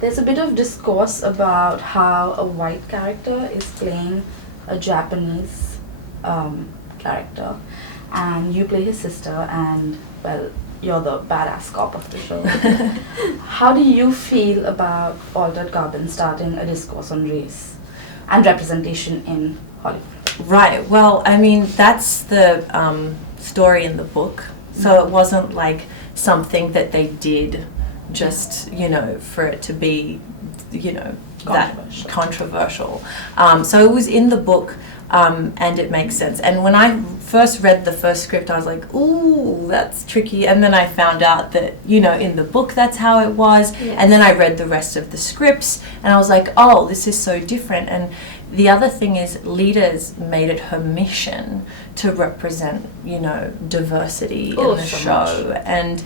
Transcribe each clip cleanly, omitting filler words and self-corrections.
there's a bit of discourse about how a white character is playing a Japanese character, and you play his sister, and well, you're the badass cop of the show. How do you feel about Altered Carbon starting a discourse on race and representation in Hollywood? Right. Well, I mean, that's the story in the book. So it wasn't like something that they did just, for it to be, that controversial. So it was in the book, and it makes sense. And when I first read the first script, I was like, ooh, that's tricky. And then I found out that, in the book, that's how it was. Yes. And then I read the rest of the scripts, and I was like, oh, this is so different. And the other thing is, Laeta's made it her mission to represent, diversity in the show. Much. And,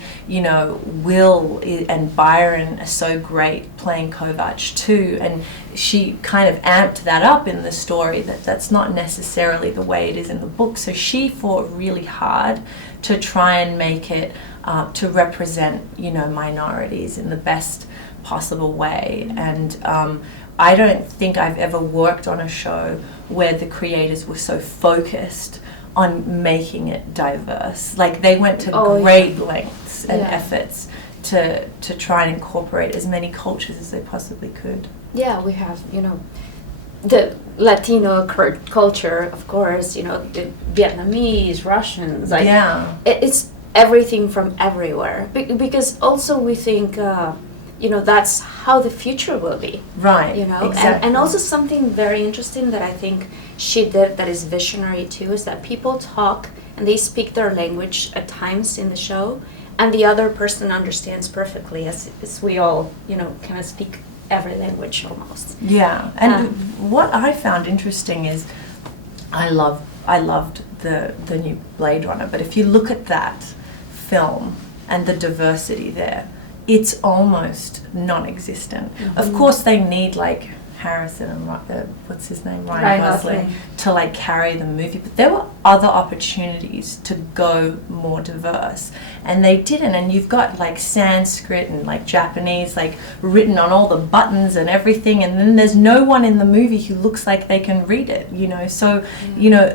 Will and Byron are so great playing Kovac too. And she kind of amped that up in the story, that's not necessarily the way it is in the book. So she fought really hard to try and make it to represent, minorities in the best possible way. And I don't think I've ever worked on a show where the creators were so focused on making it diverse. Like, they went to great lengths and efforts to try and incorporate as many cultures as they possibly could. Yeah, we have, the Latino culture, of course, the Vietnamese, Russians, like, it's everything from everywhere. Because also we think, that's how the future will be. Right, exactly. And also something very interesting that I think she did that is visionary too, is that people talk and they speak their language at times in the show, and the other person understands perfectly, as we all, kind of speak every language almost. Yeah, and what I found interesting is I loved the new Blade Runner, but if you look at that film and the diversity there, it's almost non-existent. Mm-hmm. Of course, they need like Harrison and what's his name, Ryan Gosling, to like carry the movie, but there were other opportunities to go more diverse, and they didn't. And you've got like Sanskrit and like Japanese like written on all the buttons and everything, and then there's no one in the movie who looks like they can read it, so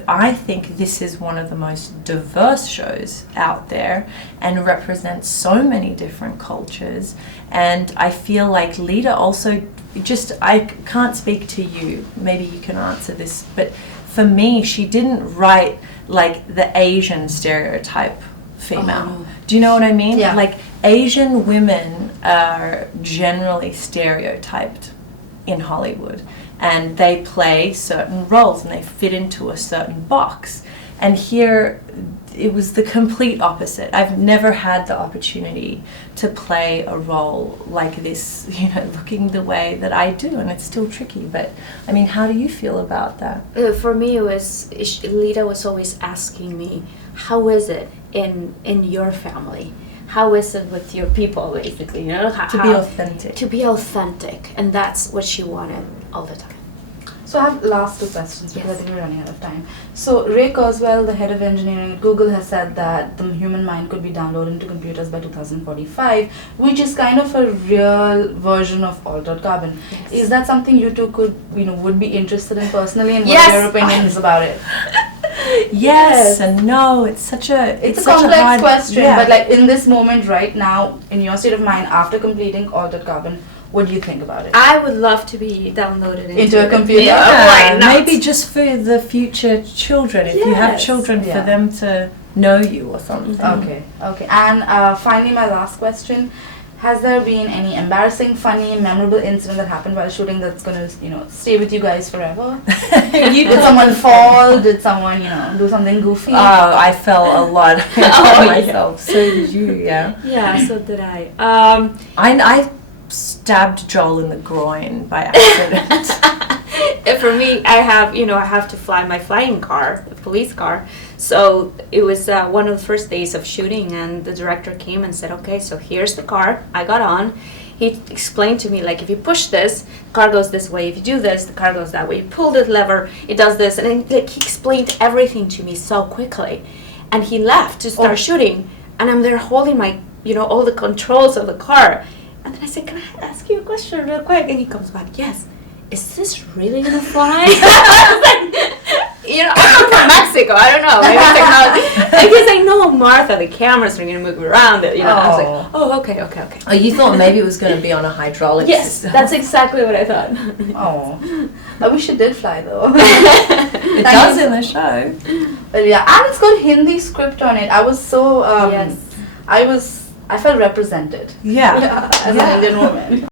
I think this is one of the most diverse shows out there and represents so many different cultures. And I feel like Laeta also I can't speak to you, maybe you can answer this, but for me, she didn't write like the Asian stereotype female. Do you know what I mean? Yeah. Like, Asian women are generally stereotyped in Hollywood, and they play certain roles and they fit into a certain box. And here, it was the complete opposite. I've never had the opportunity to play a role like this, looking the way that I do, and it's still tricky. But, I mean, how do you feel about that? For me, it was, Laeta was always asking me, how is it in your family? How is it with your people, basically? To be authentic. To be authentic, and that's what she wanted all the time. So I have last two questions because I think we're running out of time. So Ray Kurzweil, the head of engineering at Google, has said that the human mind could be downloaded into computers by 2045, which is kind of a real version of Altered Carbon. Yes. Is that something you two would be interested in personally, and what are your opinions about it? Yes and no. It's such a complex question, but like in this moment right now, in your state of mind after completing Altered Carbon, what do you think about it? I would love to be downloaded into a computer. Yeah, maybe just for the future children, if you have children, for them to know you or something. Okay. And finally, my last question. Has there been any embarrassing, funny, memorable incident that happened while shooting that's going to, stay with you guys forever? Did someone fall? Did someone, do something goofy? Oh, I fell a lot myself. So did you, Yeah, so did I. I stabbed Joel in the groin by accident. For me, I have to fly my flying car, the police car. So it was one of the first days of shooting, and the director came and said, okay, so here's the car. I got on. He explained to me, like, if you push this, the car goes this way. If you do this, the car goes that way. You pull this lever, it does this. And then, like, he explained everything to me so quickly. And he left to start shooting. And I'm there holding my, all the controls of the car. And And I said, can I ask you a question real quick? And he comes back, yes. Is this really gonna fly? You know, I'm from Mexico. I don't know. Maybe technology. And he's like, no, Martha, the cameras are gonna move around. You know, I was like, oh, okay. Oh, you thought maybe it was going to be on a hydraulic Yes, system. that's exactly what I thought. Oh, I wish it did fly though. It does in the show. But yeah, and it's got Hindi script on it. I was so Yes. I felt represented. Yeah. As an Indian woman.